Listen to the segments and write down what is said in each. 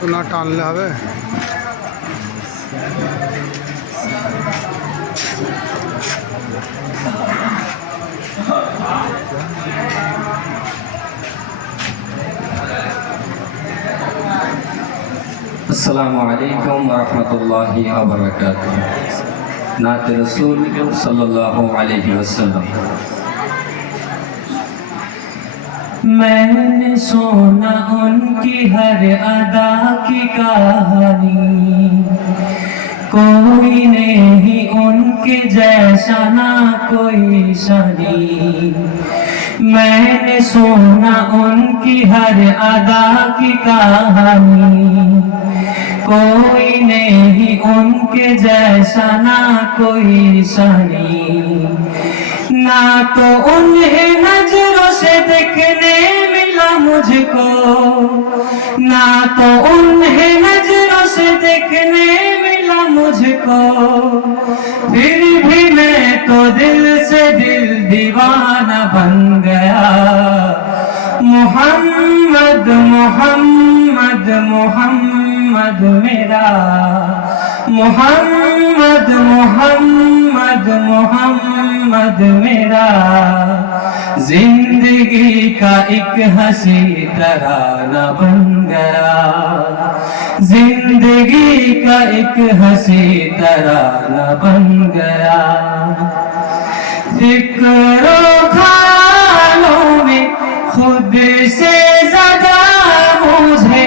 তো না টানলে হবে। السلام علیکم ورحمۃ اللہ وبرکاتہ۔ نعت رسول صلی اللہ علیہ وسلم۔ میں نے سونا ان کی ہر ادا کی کہانی، کوئی نہیں ان کے جیسا نہ کوئی شانی۔ میں نے سونا ان کی ہر ادا کی کہانی، کوئی نہیں ان کے جیسا نہ کوئی شانی۔ نہ تو انہیں نظروں سے دیکھنے ملا مجھ کو، نہ تو انہیں نظروں سے دیکھنے ملا مجھ کو، پھر بھی میں تو دل سے دل دیوانہ بن گیا۔ محمد محمد محمد میرا، محمد محمد محمد میرا، زندگی کا ایک ہنسی ترانہ بن گیا، زندگی کا ایک ہنسی ترانہ بن گیا۔ فکر و خیالوں میں خود سے زیادہ مجھے،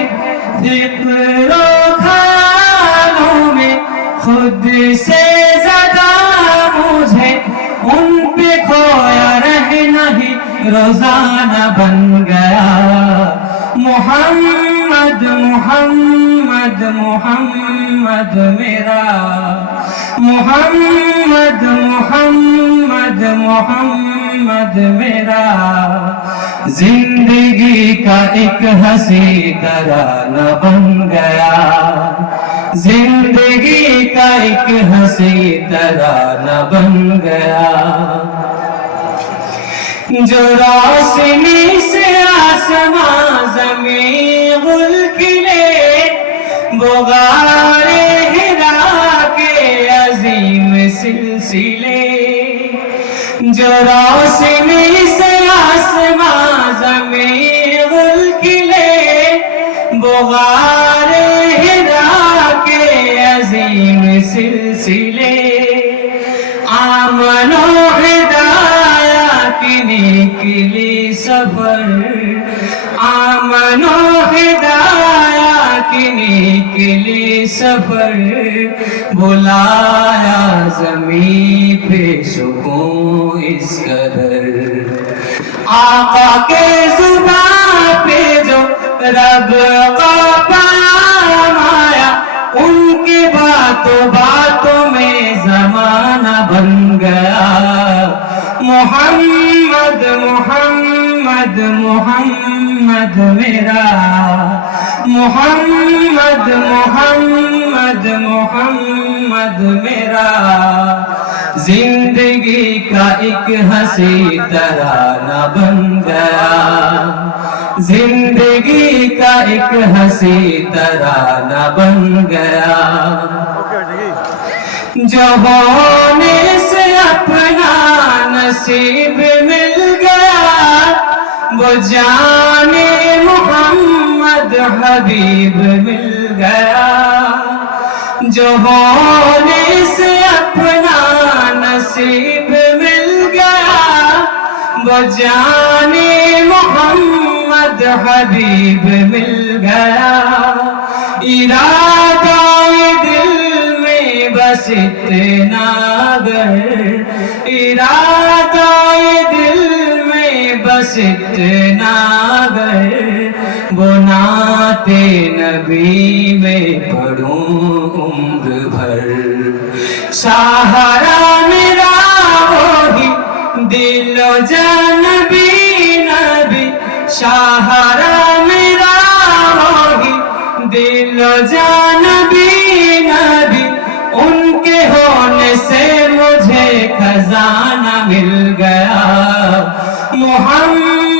فکر و خیالوں میں خود سے زیادہ مجھے، ان پہ کھویا رہنا ہی روزانہ بن گیا۔ محمد محمد محمد میرا، محمد محمد محمد میرا، زندگی کا ایک ہنسی ترانہ بن گیا، زندگی کا ایک ہنسی ترانہ بن گیا۔ جو روشنی سے آسمان زمین گل کھلے، وہ غار ہرا کے عظیم سلسلے، جو روشنی سے آسمان زمین گل کھلے، وہ غار ہرا کے عظیم سلسلے، آمن و ہدایت نکلی سفر، آمن و ہدایت نکلی سفر، بلایا زمین پہ سکون اس قدر، آقا کے زبان پہ جو رب کا پیام آیا، ان کی باتوں باتوں میں زمانہ بن گیا۔ محمد محمد محمد میرا، محمد محمد محمد میرا، زندگی کا ایک ہنسی ترانہ بن گیا، زندگی کا ایک ہنسی ترانہ بن گیا۔ جو ہونے سے اپنا نصیب مل گیا، وہ جانے محمد حبیب مل گیا، جو ہونے سے اپنا نصیب مل گیا، وہ جانے محمد حبیب مل گیا۔ ارادہ دل میں بس اتنا گر، ارادہ دل میں بس اتنا گر، وہ نعت نبی میں پڑھوں عمر بھر، سہارا میرا وہی دل و جان نبی نبی، سہارا میرا وہی دل و جان نبی نبی، ان کے ہونے سے مجھے خزانہ مل گیا۔ محمد